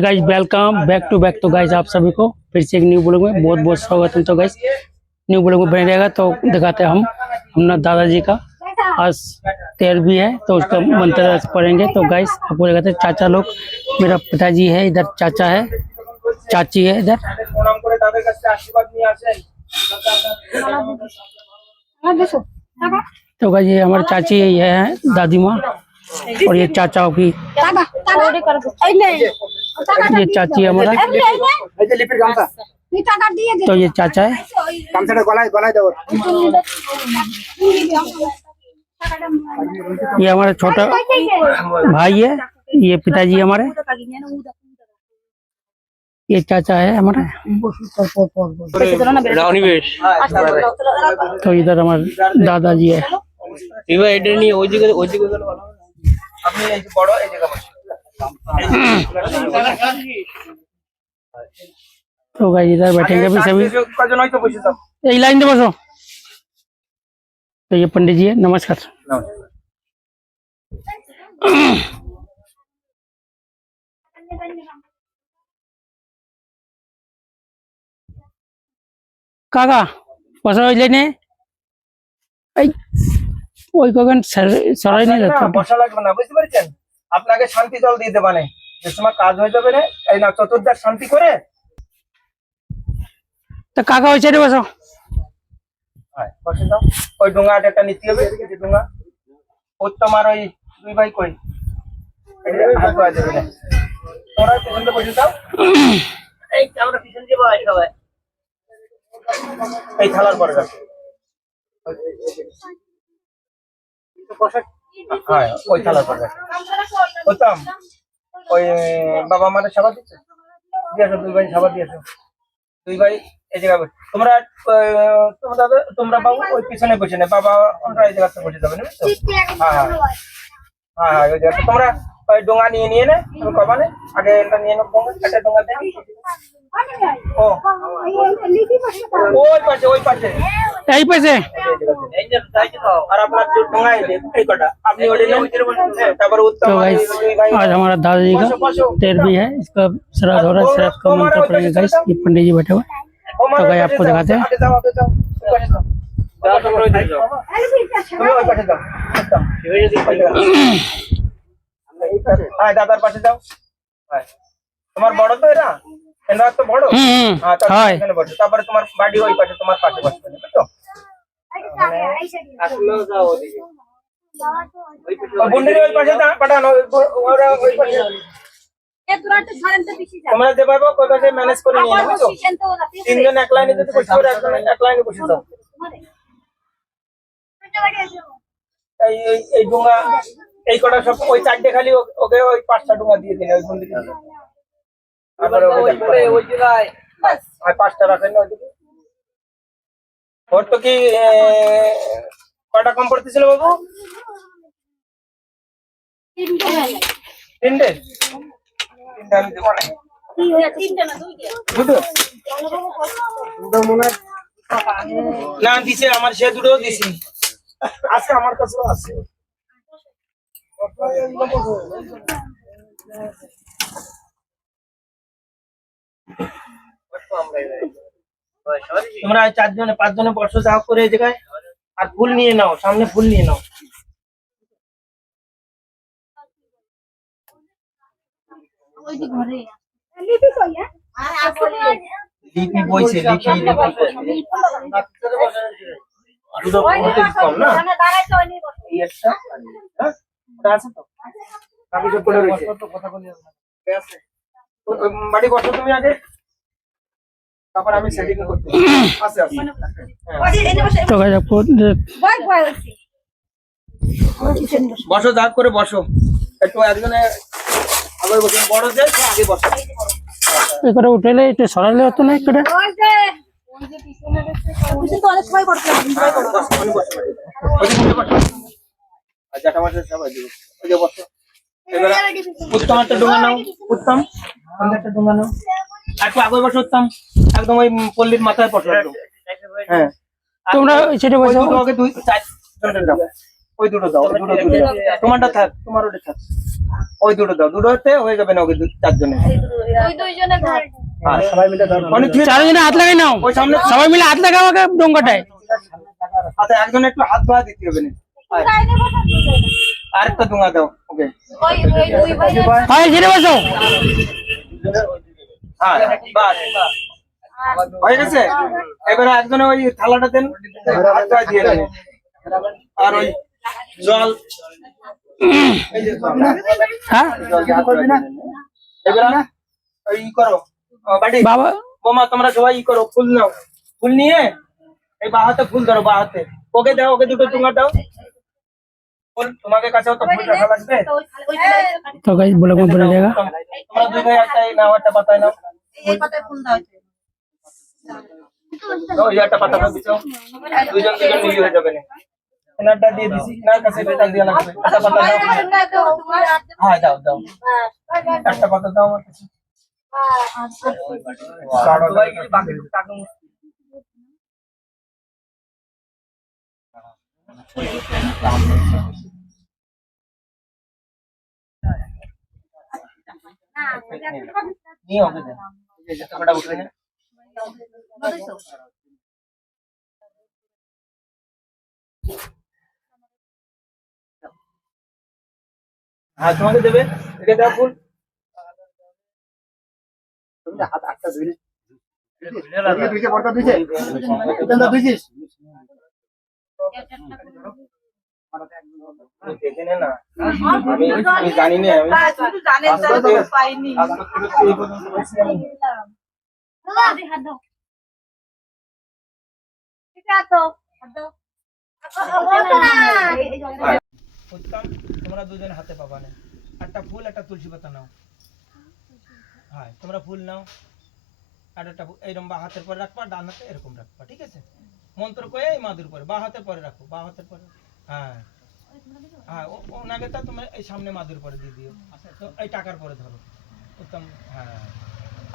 Guys welcome back to back. तो guys आप सभी को फिर से एक न्यू ब्लॉग में बहुत बहुत स्वागत है। तो गाइस न्यू ब्लॉग में बने रहेगा। तो दिखाते हैं हम अपना दादाजी का आज 13वीं है तो उसका मंत्र पढ़ेंगे। तो गाइस आपको दिखाते हैं चाचा लोग, मेरा पिताजी है इधर, चाचा है, चाची है इधर। तो गाइस ये हमारी चाची है, ये है दादी माँ, और ये चाचाओं की, ये चाची हमारा, तो ये चाचा है, ये हमारा छोटा भाई है, ये पिताजी हमारे, ये चाचा है हमारा। तो इधर हमारे दादाजी है। तो गाइस इधर बैठेंगे अभी सभी, एक लाइन में बसो। तो ये पंडित जी है, नमस्कार। काका बसो लेने, ওই কখন সরাই নিয়ে যেতে বসা লাগবে না, বুঝতে পেরেছেন? আপনাকে শান্তি জল দিতে মানে যে সময় কাজ হয়ে যাবে না, এই না চতুর্দার শান্তি করে। তো কাকা ওই সাইডে বসো। হ্যাঁ বসে যাও। ওই ডোঙাটা একটা নিতে হবে, যে ডোঙা উত্তম আর ওই দুই ভাই কই হাত ধোয়া যাবে না, তোমরা পিছনে বসে যাও। এই আমরা পিছন দিয়ে বসে সবাই এই থালার পরে যাও। হ্যাঁ ওই থালার পরে উত্তম ওই বাবা মাদের সাবান দিচ্ছে, দিয়েছো দুই ভাই সাবান দিয়েছো, দুই ভাই এই জায়গায় তোমরা তোমরা বাবু ওই পিছনে বসে নেই, বাবা ওরা এই জায়গাতে বসে যাবে না, বুঝছো? হ্যাঁ হ্যাঁ হ্যাঁ হ্যাঁ ওই জায়গাতে তোমরা ওই ডোঙা নিয়ে নে, তুমি কবা নে আগে এটা নিয়ে নো, একটা ডোঙা দেন। ও ওই পাশে ওই পাশে এই পাশে। আর আপনার जो डोंगा है এই কটা আপনি ওটা নেন, তারপর उत्तम तो गाइस आज हमारा दादाजी का 13वीं है, इसका श्राद्ध हो रहा है, श्राद्ध का मंत्र पढ़ेंगे गाइस। ये पंडित जी बैठे हुए, तो गाइस आपको दिखाते हैं। দাদার পাশে যাও। তোমার বড় তো এরা, এরা তো বড়। হ্যাঁ এখানে বসো, তারপরে তোমার বাড়ি ওই পাশে, তোমার পাশে বসবে, বুঝছো? তোমরা যেভাবে কোথায় ম্যানেজ করে নিয়ে নেবে, তিনজন এক লাইনে যদি বসে পড়ে এক লাইনে বসে যাও। এই ডোঙা এই কটা সব ওই চারটে খালি ওকে ওই 5টা ডোঙা দিয়ে দিন ওই বন্ধু, ওই জায়গায় 5টা রাখেন না ওইদিকে। ওর তো কি কটা কম পড়তেছিল বাবু? 3টে আমি দেবো না, দুটো মনে না দিছে আমার, সে দুটো দিছি আছে আমার কাছেও আছে। তোমরা 4জনে 5জনে বসো, যা করে এই জায়গায়, আর ফুল নিয়ে নাও, সামনে ফুল নিয়ে নাও। লিপি বইছে, লিপি দুটো কম না, এই একটা আছে তো বাকি সব পড়ে রয়েছে। বাড়ি বসো তুমি আগে, তারপর আমি সেটিং করতে আছে আছে। तो गाइस आपको বসো, দাগ করে বসো, একটু একজনে আগে বসো, বড় যে আগে বসো। এই করে উঠলে একটু সরালে হতো না একটু। উত্তম একটা ডোঙা নাও, উত্তম একটা ডোঙা নাও, একটু আগে বসো উত্তম, একদম ওই পল্লীর মাথায় বসো একদম। হ্যাঁ তোমরা সেটা বসো, দুই 4 দাও। ওই দুটো দাও, ওই দুটো দাও। তোমারটা থাক, তোমার ওটা থাক। ওই দুটো দাও, দুটোতে হয়ে যাবে না ওকে চারজনে। হ্যাঁ, সবাই মিলে ধরো। মানে তুই চারজনে হাত লাগাই নাও, ওই সামনে সবাই মিলে হাত লাগাও আগে ডোঙ্গাটায়। আচ্ছা, একজন একটু হাত ধোয়া দিতে হবে না। আরেকটা ডোঙ্গা দাও ওকে। হয় ঝেড়ে বসো। হ্যাঁ, বাস হয়ে গেছে। এবারে একজনে ওই থালাটা দেন, হাত ধোয়া দিয়ে দেন। আর ওই জল, এই যে জল, হ্যাঁ জল দিয়ে হাত ধোয়া দিয়ে দেন। এবারে ওই ই করো, বাড়ি বাবা বোমা, তোমরা সবাই ই করো, ফুল নাও। ফুল নিয়ে এই বা হাতে ফুল ধরো, বা হাতে ওকে দাও, ওকে দুটো ডোঙ্গা দাও। ফুল তোমাকে কাছেও তো ফুল রাখা লাগবে। तो गाइस ब्लॉग में बना रहेगा। তোমরা দুই ভাই একটা নাও, একটা পাতায় নাও। ওই একটা পাতা দাও, বিছাও। দুইজন দুইজন মিলি হয়ে যাবে না। এনারটা দিয়ে দিছি, এনার কাছে বেটা দেওয়া লাগবে। একটা পাতা দাও। হ্যাঁ, দাও দাও, একটা পাতা দাও আমার কাছে। সবাই গিয়ে বাকি টাকা নিয়ে ওকে দেন। এই যে টাকাটা উঠে নে। হ্যাঁ, তোমাকে দেবে। এটা দাও ফুল। হাত আটটা ধরে দেখে নে না, আমি জানি না। উত্তম, তোমরা দুজন হাতে পাবা না। একটা ফুল, একটা তুলসী পাতা নাও। হ্যাঁ, তোমরা ফুল নাও, আর একটা এইরকম বা হাতের পরে রাখবা, ডান হাতে এরকম রাখবা, ঠিক আছে? মন্ত্র কয়ে এই মাদুর পরে, বা হাতের পরে রাখো, বা হাতের পরে। হ্যাঁ হ্যাঁ, ওনাকে তা তোমরা এই সামনে মাদুর পরে দিয়ে দিও। তো এই টাকার পরে ধরো। উত্তম, হ্যাঁ,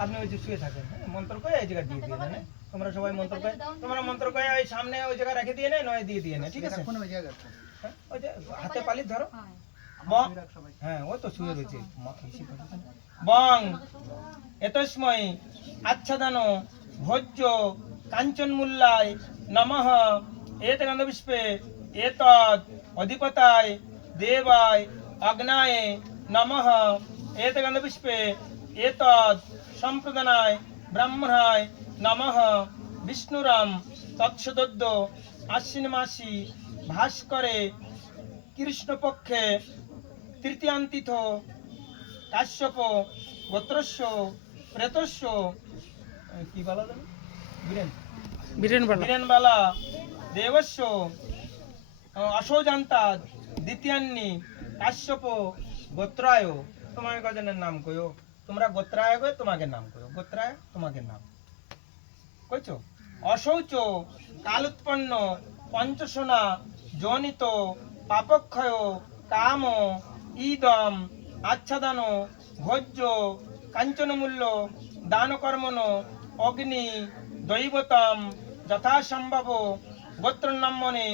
আপনি ওই যে শুয়ে থাকেন, হ্যাঁ, মন্ত্র কয়ে এই জায়গায় দিয়ে দিয়ে দেন। তোমরা সবাই মন্ত্র কয়ে, তোমরা মন্ত্র কয়ে ওই সামনে ওই জায়গায় রেখে দিয়ে নেয়, নয় দিয়ে দিয়ে নেয়, ঠিক আছে? হ্যাঁ, ওই যে হাতে পালি ধরো। হ্যাঁ, ও তো শুয়ে রয়েছে। বং এতস্ময় আচ্ছাদনো ভোজ্য কাঞ্চন মূল্যায় নমঃ এত গন্ধপুষ্পে এতদ অধিপতায় দেবায় অগ্নায় নমঃ এত গন্ধপুষ্পে এতদ সম্প্রদানায় ব্রাহ্মণায় নমঃ বিষ্ণুরাম তৎসদদ্য আশ্বিন মাসি ভাস্করে কৃষ্ণপক্ষে তৃতীয়ান্তিথ কাশ্যপ গোত্রস্য প্রেতস্য কি বলা যাবে বীরেন বীরেনবালা দেবস্য অশোজান্তা দ্বিতীয়ান্নি কাশ্যপ গোত্রায়। তোমাকে কজনের নাম কইও, তোমরা গোত্রায় কই তোমাকে নাম কইও, গোত্রায় তোমাকে নাম কইছো। অশৌচ কালোৎপন্ন পঞ্চসোনা জনিত পাপক্ষয় কাম ইদম আচ্ছাদন ভোজ্য কাঞ্চনমূল্য দানকর্মণ অগ্নি দৈবতম যথাসম্ভব গোত্রনাম্যনে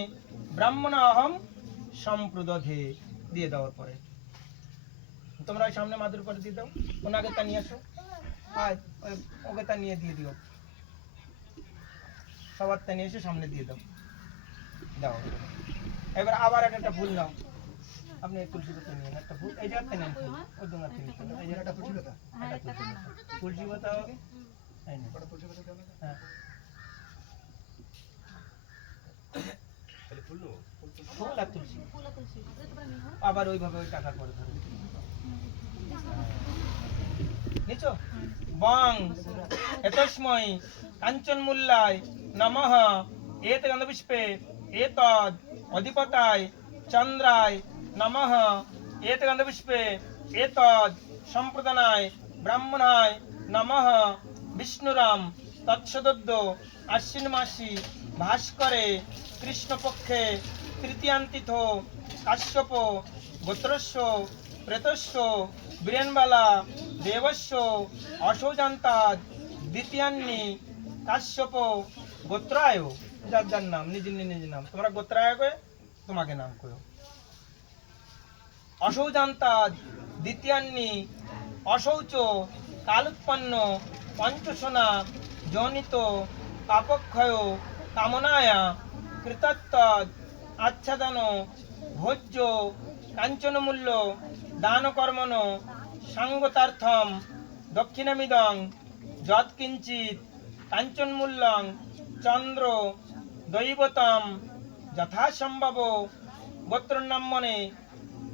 ব্রাহ্মণ অহম সম্প্রদধে দিয়ে দেওয়ার পরে তোমরা ওই সামনে মাদুর করে দিয়ে দাও। ওনাকে তা নিয়ে আসো, আর ওকে তা নিয়ে দিয়ে দিও। সবার তা নিয়ে এসে সামনে দিয়ে দাও। দাও, এবার আবার একটা ফুল নাও। আপনি তুলসী পাতা নিয়ে একটা ফুল এই জায়গাতে নেন, ফুল ওই ডোঙা থেকে এই জায়গাটা তুলসী পাতা, তুলসী পাতা এই না তুলসী পাতা দাও। হ্যাঁ, তাহলে ফুল আর তুলসী আবার ওইভাবে ওই টাকা করে ধরো নিচো। বং এতস্ময় কাঞ্চন মূল্যায় নমঃ এত গন্ধপুষ্পে এতদ অধিপতায় চন্দ্রায় নমঃ এত গন্ধপুষ্পে এতদ সম্প্রদানায় ব্রাহ্মণায় নমঃ বিষ্ণুরাম তৎসদদ্য আশ্বিন মাসি ভাস্করে কৃষ্ণপক্ষে তৃতীয়ান্তিথ কাশ্যপ গোত্রস্য প্রেতস্য বীরেনবালা দেবস্য অশোজান্তা দ্বিতীয়ান্নি কাশ্যপ গোত্রায়। যার যার নাম, নিজ নিজ নাম। তোমরা গোত্রায় কয়ে তোমাকে নাম কয়ো। অশৌচান্তাদ দ্বিতীয়ান্নি অশৌচ কালোৎপন্ন পঞ্চসনা জনিত পাপক্ষয় কামনায়া কৃতত্তদ আচ্ছাদন ভোজ্য কাঞ্চনমূল্য দানকর্মণ সাঙ্গতার্থম দক্ষিণামিদং যৎকিঞ্চিত কাঞ্চনমূল্যং চন্দ্র দৈবতম যথাসম্ভব গোত্রনাম্মনে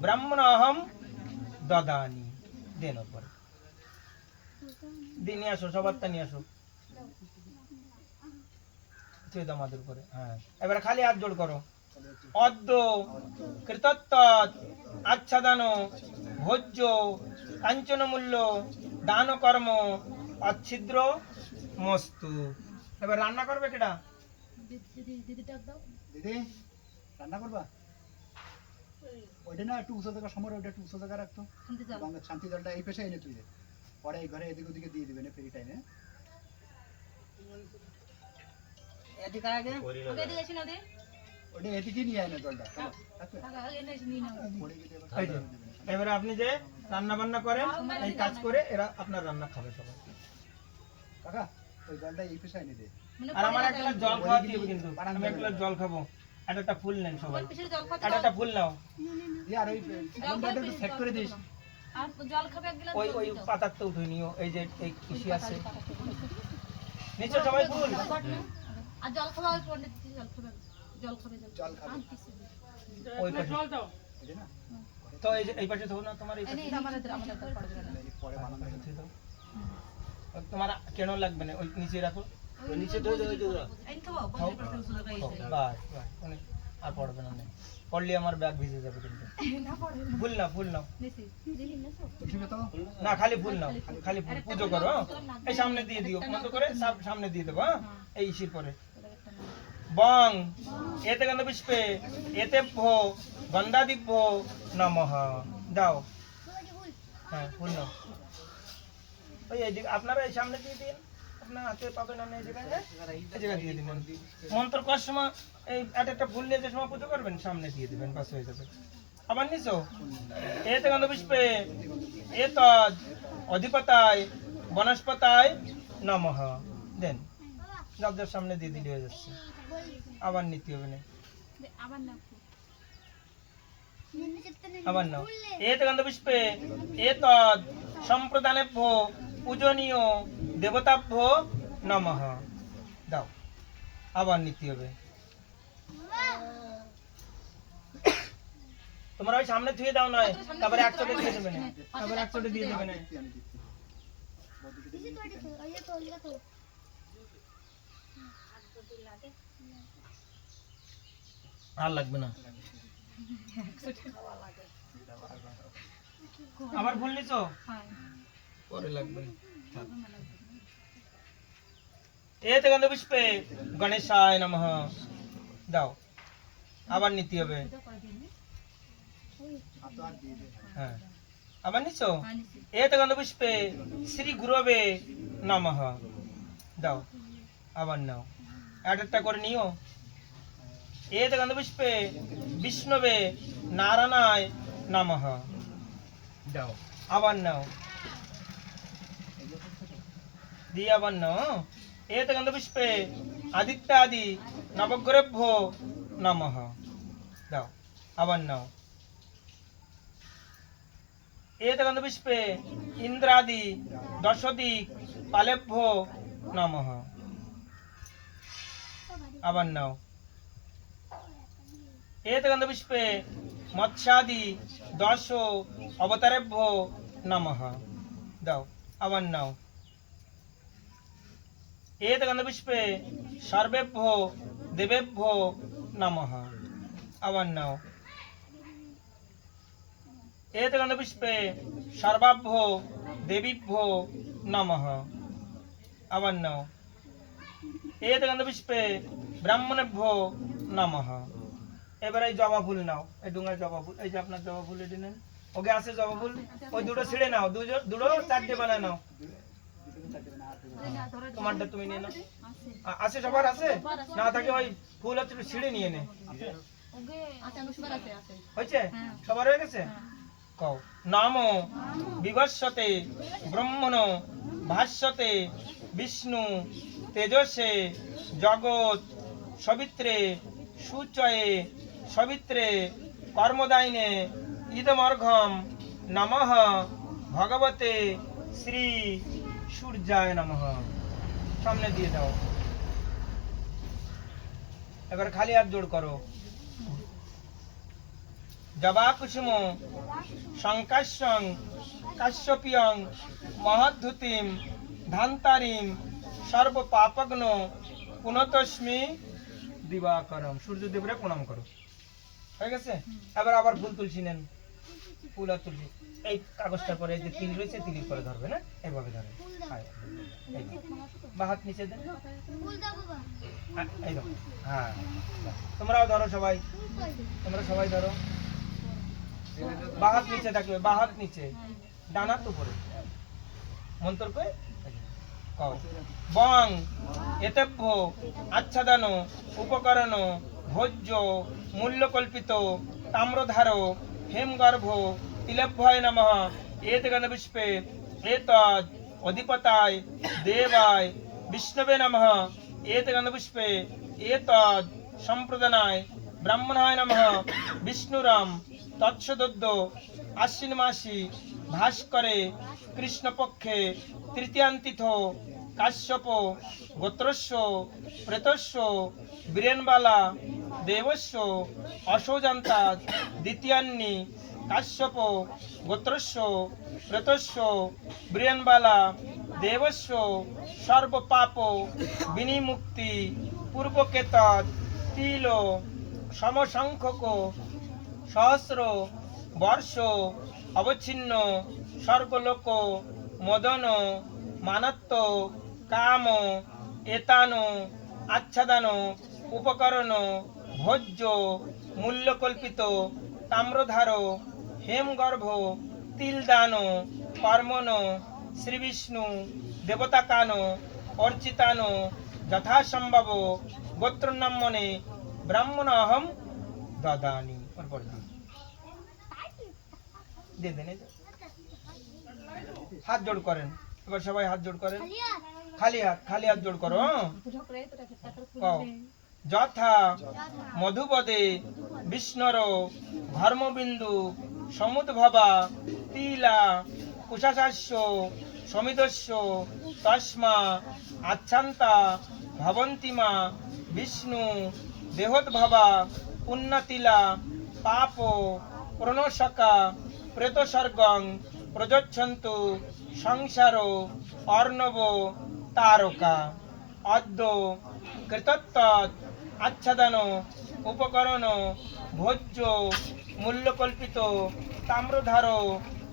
ব্রাহ্মণহম দদানি। দেন পরে দিয়ে নিয়ে আসো, সবারটা নিয়ে আসো, ছুঁয়ে দাও মাদুর করে। হ্যাঁ, এবার খালি হাত জোড় করো। অদ্য কৃতত্তৎ আচ্ছাদন ভোজ্য কাঞ্চনমূল্য দান কর্ম অচ্ছিদ্র মস্তু। এবার রান্না করবে কেটা? দিদি রান্না করবা? ওইটা না একটু উঁচু জায়গা, সময় ওইটা একটু উঁচু জায়গা রাখতো। গঙ্গার শান্তি জলটা এই পেশে এনে তুই দে, পরে এই ঘরে এদিক ওদিকে দিয়ে দিবেন ফ্রি টাইমে। ওইটা এদিকে নিয়ে আয় না জলটা। এবারে আপনি যে রান্না বান্না করেন, এই কাজ করে এরা আপনার রান্না খাবে সবাই। কাকা ওই জলটা এই পেশে এনে দে। আর আমার এক গ্লাস জল খাওয়াতে হবে কিন্তু, আমি এক গ্লাস জল খাবো। একটা ফুল নেন সবাই, একটা ফুল নাও। আর ওই জলটা একটু সেট করে দিস। ওই ওই পাতার তো উঠে নিও, এই যে এই কৃষি আছে নিচে সবাই ফুল। আর জল খাওয়া পণ্ডিত জল খাবে জল খাবে ওই পাশে এই যে না, তো এই যে এই পাশে থাকো না, তোমার এই পাশে আমাদের পড়বে না এই পরে বানানো পাশে যাবে। থুয়ে দাও। তোমার কেন লাগবে না, ওই নিচে রাখো, ওই নিচে ধরে ধরে এই তো বন্ধুর বাস বাস, অনেক আর পড়বে না, নেই পড়লে আমার ব্যাগ ভিজে যাবে কিন্তু। ফুল নাও, ফুল নাও, ঠিক আছে তো? না খালি ফুল নাও, খালি ফুল পুজো করো। এই সামনে দিয়ে দিও, মতো করে সামনে দিয়ে দেবো। হ্যাঁ, এই ইসির পরে বং এতে গন্ধ পুষ্পে এতে ভো গন্ধাদিভ্য নমঃ দাও। হ্যাঁ, ফুল নাও। ওই এই দিকে আপনারা এই সামনে দিয়ে দিন, আপনার হাতে পাবেন না, এই জায়গায় এই জায়গায় দিয়ে দিবেন। মন্ত্র করার সময় এই একটা ফুল নিয়ে যে সময় পুজো করবেন সামনে দিয়ে দিবেন, বাস হয়ে যাবে। আবার নিছো এতে গন্ধ পুষ্পে এত অধিপতায় বনস্পতায় নমঃ দেন। যাদের সামনে দিয়ে দিলে হয়ে যাচ্ছে, আবার নিতে হবে না। আবার নাও এতে গন্ধ পুষ্পে এত সম্প্রদানেভ্য পূজনীয় দেবতাভ্য নমঃ দাও। আবার নিতে হবে। তোমরা ওই সামনে ধুয়ে দাও নয়, তারপরে এক চোটে দিয়ে দেবে না, তারপরে এক চোটে দিয়ে দেবে না। আমি দিচ্ছি। আর লাগবে না। আবার ভুল নিছো, পরে লাগবে না। এতে গন্ধ পুষ্পে গণেশায় নমঃ দাও। আবার নিতে হবে। হ্যাঁ, আবার নিছো এতে গন্ধ পুষ্পে শ্রী গুরবে নমঃ দাও। আবার নাও, একটা করে নিও। এতে গন্ধ পুষ্পে বিষ্ণবে নারায়ণায় নমঃ দাও। আবার নাও, দিয়ে আবার নাও। এতে গন্ধ পুষ্পে আদিত্যাদি নবগ্রভ্য নমঃ দাও। আবার নাও। এতে গন্ধ পুষ্পে ইন্দ্রাদি দশদিক পালেভ্য নমঃ আবার নাও। এতে গন্ধ পুষ্পে মৎস্যাদি দশ অবতারেভ্য নমঃ দাও। আবার নাও। এতে গন্ধ পুষ্পে সর্বেভ্য দেবেভ্য নমঃ আবার নাও। এতে গন্ধ পুষ্পে সর্বাভ্য দেবীভ্য নমঃ আবার নাও। এতে গন্ধ পুষ্পে ব্রাহ্মণেভ্য নমঃ। এবার এই জবা ফুল নাও, এই ডুঙার জবা ফুল, এই যে আপনার জবা ফুল এটি নেন। ওকে আছে জবা ফুল, ওই দুটো ছিঁড়ে নাও, দুটো চারটে বানায় নাও। তোমারটা তুমি নিয়ে নাও। আছে সবার আছে, না থাকে ওই ফুল হচ্ছে ছিঁড়ে নিয়ে নে। হয়েছে সবার হয়ে গেছে, কও নম বিভস্যতে ব্রহ্মণ ভাস্যতে বিষ্ণু তেজসে জগৎ সবিত্রে সুচয়ে সবিত্রে কর্মদায়িনে ইদমর্ঘম নমঃ ভগবতে শ্রী সূর্যায় নমঃ। সামনে দিয়ে দাও। এবার খালি হাত জোড় করো। জবা কুসুম শঙ্কাশ্যং কাশ্যপিয়ং মহদ্ধুতিম ধান্তারিম সর্ব পাপগ্ন পুনতস্মি দিবাকরম। সূর্যদেবরে প্রণাম করো। হয়ে গেছে? এবার আবার ফুল তুলসী নেন। ফুল আর তুলসী এই কাগজটার পরে যে তিল রয়েছে তিলির পরে ধরবে না, এইভাবে ধরবে। বা হাত নিচে দেন। এই দেখো। হ্যাঁ, তোমরাও ধরো সবাই, তোমরা সবাই ধরো। বা হাত নিচে থাকবে, বা হাত নিচে, ডান হাত উপরে। মন্তর করে কও বং এতেভ্য আচ্ছাদন উপকরণ ভোজ্য মূল্যকল্পিত তাম্রধার হেমগর্ভ তিলভ্যয় নমঃ। এতগন্ধ পুষ্পে এতদ অধিপতায় দেবায় বিষ্ণবে নমঃ। এতগন্ধ পুষ্পে এতদ সম্প্রদানায় ব্রাহ্মণায় নমঃ। বিষ্ণুরাম তৎসদদ্য আশ্বিন মাসি ভাস্করে কৃষ্ণপক্ষে তৃতীয়ান্তিথ কাশ্যপ গোত্রস্য প্রেতস্য বীরেনবালা দেবস্য অশোজান্তাৎ দ্বিতীয়ান্নি কাশ্যপ গোত্রস্য প্রেতস্য বীরেনবালা দেবস্য সর্বপাপ বিনিমুক্তি পূর্বকেতৎ তিল সমসংখ্যক সহস্র বর্ষ অবচ্ছিন্ন স্বর্গলোক মদন মানত্ব কাম এতান আচ্ছাদন উপকরণ ভোজ্য মূল্যকল্পিত তাম্রধার হেমগর্ভ তিলদান কর্মণ শ্রীবিষ্ণু দেবতাকান অর্চিতান যথাসম্ভব গোত্রনাম্যনে ব্রাহ্মণ অহম দদানি। দিয়ে দেন। হাত জোড় করেন। এবার সবাই হাত জোড় করেন। খালি হাত জোড় করো। কও যথা মধুপদে বিষ্ণর ধর্মবিন্দু সমুদ্ভবা তিলা কুশাস্য সমিদস্য তস্মা আচ্ছান্তা ভবন্তিমা বিষ্ণু দেহোদ্ভবা পুণ্যতিলা পাপ প্রণশকা প্রেতসর্গং প্রযচ্ছন্তু সংসার অর্ণব তারকা অদ্য কৃতত্ত আচ্ছাদন উপকরণ ভোজ্য মূল্যকল্পিত তাম্রধার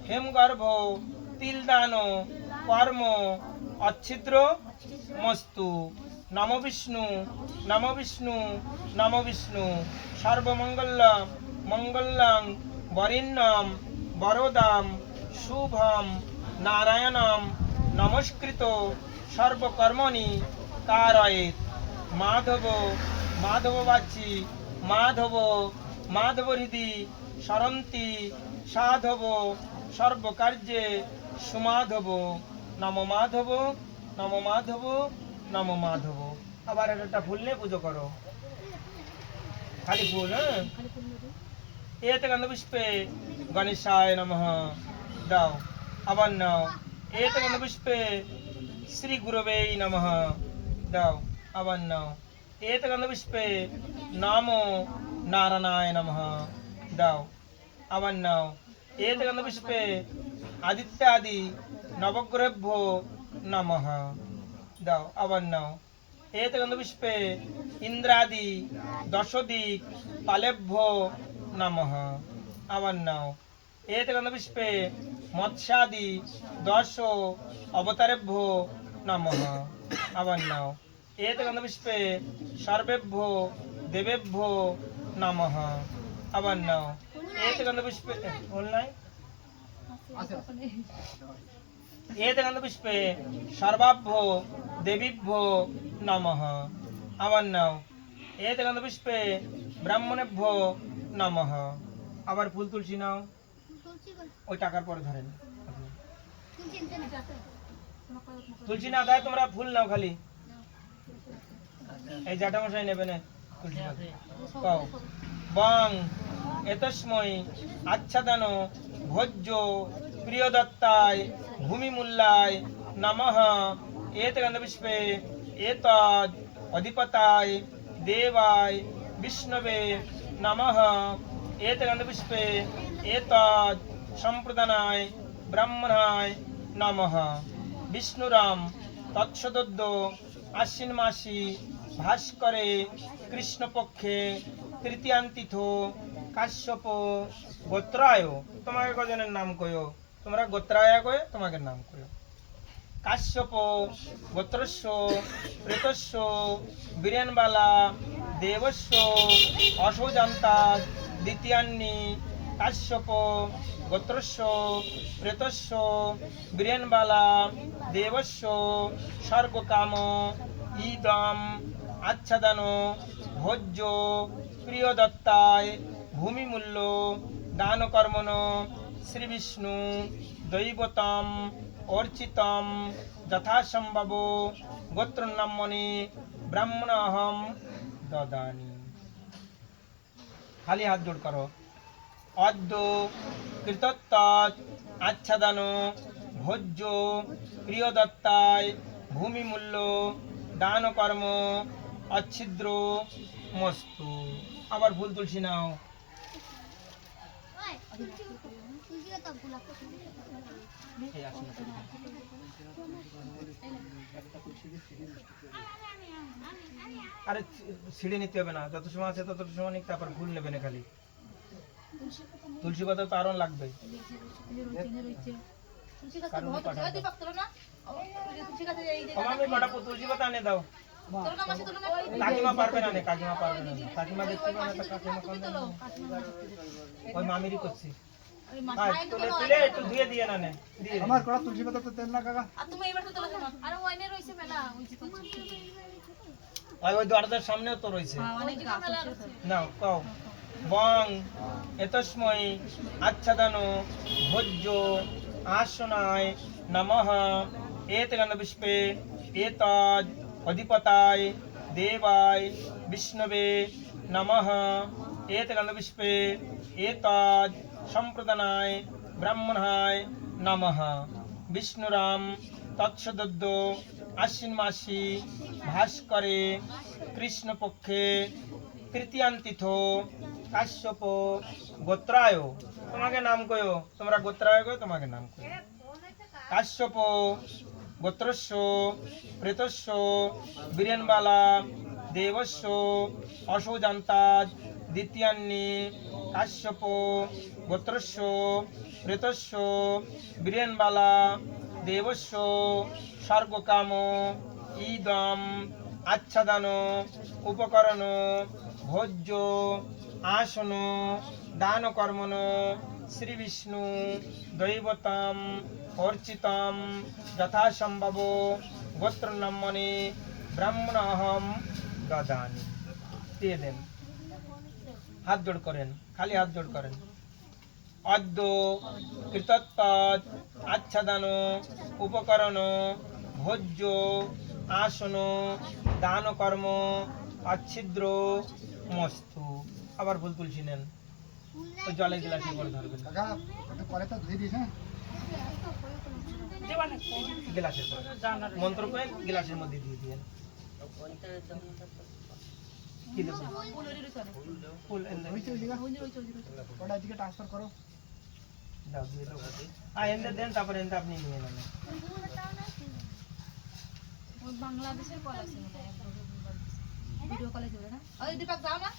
হেমগর্ভ তিলদান কর্ম অচ্ছিদ্র মস্তু। নম বিষ্ণু নম বিষ্ণু নম বিষ্ণু। সর্বমঙ্গল মঙ্গলং বরিণ্যম বরদাম শুভম নারায়ণম নমস্কৃত সর্বকর্মণি কারয়েৎ। মাধব মাধববাচী মাধব মাধব হৃদি সরন্তি সাধব সর্বকার্যে সুমাধব। নম মাধব নম মাধব নম মাধব। আবার একটা ফুল নিয়ে পুজো করো। খালি ফুল। হ্যাঁ, এতগন্ধ পুষ্পে গণেশায় নমঃ দাও। আবার নাও। এতগন্ধ পুষ্পে শ্রী গুরবে নমঃ দাও। আবার নাও। এতগন্ধ পুষ্পে নমো নারায়ণায় নমঃ দাও। আবার নাও। এতগন্ধ পুষ্পে আদিত্যাদি নবগ্রহভ্য নমঃ দাও। আবার নাও। এতগন্ধ পুষ্পে ইন্দ্রাদি দশদিক পালেভ্য নমঃ। আবার নাও। এতগন্ধ পুষ্পে মৎস্যাদি দশ অবতারেভ্য নমঃ। আবার নাও। এতগন্ধ পুষ্পে সর্বেভ্য দেবেভ্য নমঃ। আবার নাও। এতগন্ধ পুষ্পে বল নাই। এতগন্ধ পুষ্পে সর্বাভ্য দেবীভ্য নমঃ। আবার নাও। এতগন্ধ পুষ্পে ব্রাহ্মণেভ্য নমঃ। আবার ফুল তুলসী নাও। ওই টাকার পরে ধরেন আপনি। তুলসী না দেয় তোমরা ফুল নাও খালি, এই জাটা মশাই নেবে না তুলসী পাতা। কও বং এতস্মৈ আচ্ছাদন ভোজ্য প্রিয়দত্তায় ভূমিমূল্যায় নমঃ এত গন্ধপুষ্পে এতদ অধিপতায় দেবায় বিষ্ণবে নমঃ এত গন্ধপুষ্পে এতদ সম্প্রদানায় ব্রাহ্মণায় নমঃ। বিষ্ণুরাম তৎসদদ্য আশ্বিন মাসি ভাস্করে কৃষ্ণপক্ষে তৃতীয়ান্তিথ কাশ্যপ গোত্রায়, তোমাকে কজনের নাম কয়ো, তোমরা গোত্রায় কয়ে তোমাকে নাম কয়ো। কাশ্যপ গোত্রস্য প্রেতস্য বীরেনবালা দেবস্য অসৌজান্তা দ্বিতীয়ান্নি। কাশ্যপ গোত্রস্য প্রেতস্য বীরেনবালা দেবস্য স্বর্গকাম ইদম আচ্ছাদন ভোজ্য প্রিয়দত্তায় ভূমিমূল্য দানকর্মণ শ্রীবিষ্ণু দৈবতম অর্চিতম যথাসম্ভব গোত্রনাম্মনি ব্রাহ্মণহম দদানি। খালি হাত জোড় করো। অদ্য কৃতত্তৎ আচ্ছাদন ভোজ্য প্রিয়দত্তায় ভূমিমূল্য দানকর্ম অচ্ছিদ্র মস্তু। আবার ফুল তুলসী নাও। এই আসুন, আসুন। আরে সিঁড়ি নিতে হবে না, যত সময় আছে তত সময় নিক, তারপর ফুল নেবে না খালি। তুলসী পাতা তো আরো লাগবে। আমাকে কটা তুলসী পাতা এনে দাও। কাকিমা পারবে না, কাকিমা পারবে না, কাকিমা দেখতে পাবে না, কাকিমা পারবে না। ওই মামিরই করছি। তুলে তুলে একটু ধুয়ে দিয়ে না নে, দিয়ে দে। আমার কড়া তুলসী পাতা তো তেল না কাকা। ওই দরজার সামনেও তো রয়েছে। নাও কও বং এতস্মৈ আচ্ছাদন ভোজ্য আসনায় নমঃ এত গন্ধপুষ্পে এতদ অধিপতায় দেবায় বিষ্ণবে নমঃ এত গন্ধপুষ্পে এতদ সম্প্রদানায় ব্রাহ্মণায় নমঃ। বিষ্ণুরাম তৎসদদ্য আশ্বিন মাসি ভাস্করে কৃষ্ণপক্ষে তৃতীয়ান্তিথ কাশ্যপ গোত্রায়, তোমাকে নাম কয়ো, তোমরা গোত্রায় কয়ো, তোমাকে নাম কয়ো। কাশ্যপ গোত্রস্য প্রেতস্য বীরেনবালা দেবস্য অসৌজান্তা দ্বিতীয়ান্নি। কাশ্যপ গোত্রস্য প্রেতস্য বীরেনবালা দেবস্য স্বর্গকাম ইদম আচ্ছাদন উপকরণ ভোজ্য আসন দানকর্মণ শ্রীবিষ্ণু দৈবতম অর্চিতম যথাসম্ভব গোত্রনাম্মনি ব্রাহ্মণহম দদানি। দিয়ে দেন, হাত জোড় করেন, খালি হাত জোড় করেন। অদ্য কৃতত্তৎ আচ্ছাদন উপকরণ ভোজ্য আসন দানকর্ম অচ্ছিদ্র মস্তু। আবার ফুল তুলসী নেন, ওই জলের গ্লাসে করে ধরবেন, কাকা একটু পরে তো ধুয়ে দিস। হ্যাঁ গ্লাসের করে মন্ত্র করে গ্লাসের মধ্যে দিয়ে দিয়েন। কি দেবেন? ফুল এনে হয়েছে ওই জায়গা ওটা এদিকে ট্রান্সফার করো। দাও, দিয়ে দাও। এনে দেন, তারপর এনে আপনি নিয়ে নেন। বাংলাদেশের কল আছে মনে হয়, ভিডিও কলে যাবে না? ওই দীপক যাও না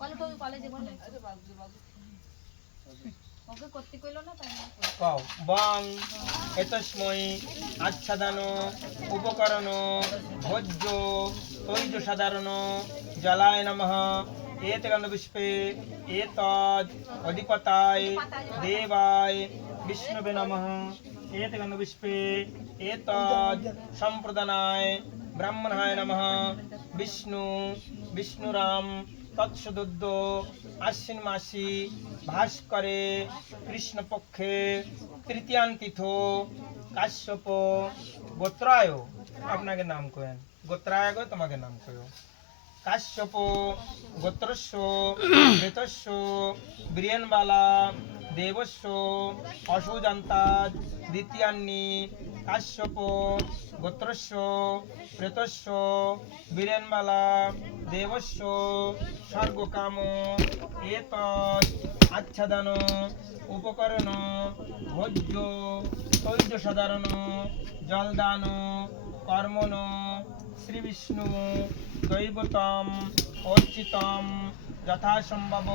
কলে, তো কলেজে বলে ওকে করতে কইলো না, তাই না? কও বং এতস্মৈ আচ্ছাদন উপকরণ ভোজ্য তৈজ সাধারণ জলায় নমঃ এত গন্ধপুষ্পে এতদ অধিপতায় দেবায় বিষ্ণবে নমঃ এত গন্ধপুষ্পে এতদ সম্প্রদানায় ব্রাহ্মণায় নমঃ। বিষ্ণু বিষ্ণুরাম তৎসদদ্য আশ্বিন মাসি ভাস্করে কৃষ্ণপক্ষে তৃতীয়ান্তিথ কাশ্যপ গোত্রায় আপনাকে নাম করেন গোত্রায় গো তোমাকে নাম করো কাশ্যপ গোত্রস্য মৃতস্য বীরেনবালা দেবস্য অসুজান্তাদ দ্বিতীয়ান্নি কাশ্যপ গোত্রস্য প্রেতস্য বীরেনবালা দেবস্য স্বর্গকাম এতৎ আচ্ছাদন উপকরণ ভোজ্য তৈজ সাধারণ জলদান কর্মণ শ্রীবিষ্ণু দৈবতম অর্চিতম যথাসম্ভব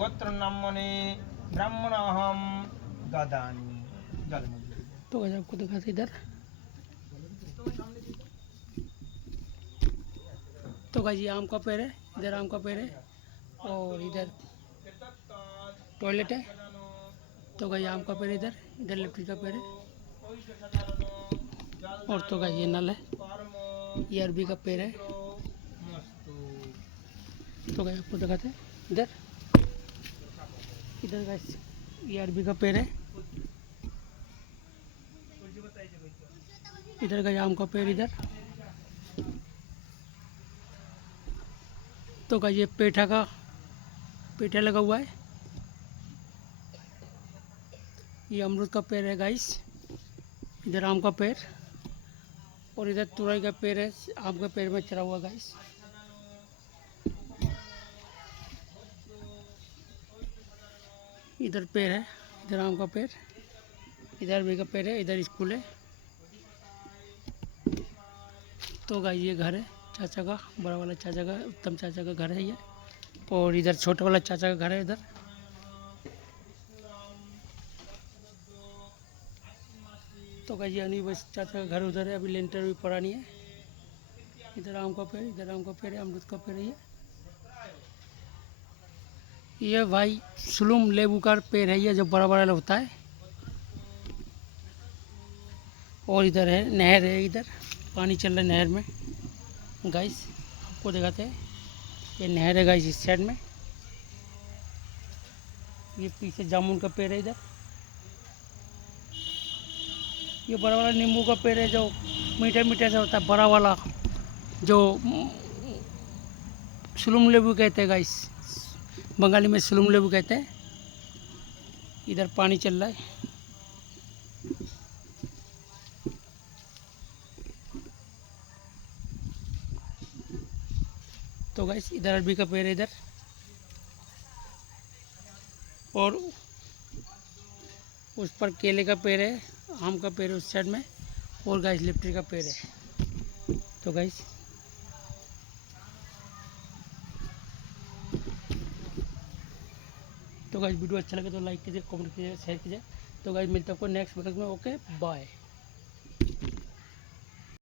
গোত্রনাম্যনে ব্রাহ্মণহম দদামি জল तो गाइस आपको दिखाते इधर। तो गाइस ये आम का पेड़ है, इधर आम का पेड़ है और इधर टॉयलेट है। तो गाइस आम का पेड़ इधर, इधर लिप्टी का पेड़ है और तो गाइस ये नल है, ये अरबी का पेड़ है। तो गाइस आपको दिखाते हैं इधर, इधर गाइस ये अरबी का पेड़ है, इधर का आम का पेड़ इधर। तो का ये पेठा लगा हुआ है, ये अमरूद का पेड़ है गाइस, इधर आम का पेड़ और इधर तुरई का पेड़ है, आम का पेड़ में चढ़ा हुआ गाइस। इधर पेड़ है, इधर आम का पेड़, इधर अरबी का पेड़ है, इधर स्कूल है। तो गाइस ये घर है चाचा का, बड़ा वाला चाचा का, उत्तम चाचा का घर है ये, और इधर छोटा वाला चाचा का घर है इधर। तो गाइस ये अनिल बस चाचा का घर उधर है, अभी लेंटर भी पड़ा नहीं है। इधर आम का पेड़, इधर आम का पेड़ है, अमरूद का पेड़ है ये भाई सुलुम लेबू का पेड़ है ये, जो बड़ा बड़ा होता है। और इधर है नहर है, इधर पानी चल रहा है नहर में गाइस, आपको दिखाते हैं। ये नहर है गाइस इस साइड में, ये पीछे जामुन का पेड़ है इधर, ये बड़ा वाला नींबू का पेड़ है जो मीठा मीठा सा होता है, बड़ा वाला जो सुलुम लेबू कहते हैं गाइस, बंगाली में सुलुम लेबू कहते हैं। इधर पानी चल रहा है, तो गाइस इधर अरबी का पेड़ है इधर, और उस पर केले का पेड़ है, आम का पेड़ है उस साइड में, और गाइस लिप्टी का पेड़ है। तो गाइस वीडियो अच्छा लगे तो लाइक कीजिए, कमेंट कीजिए, शेयर कीजिए। तो गाइस मिलते हैं आपको नेक्स्ट वीडियो में। Okay bye.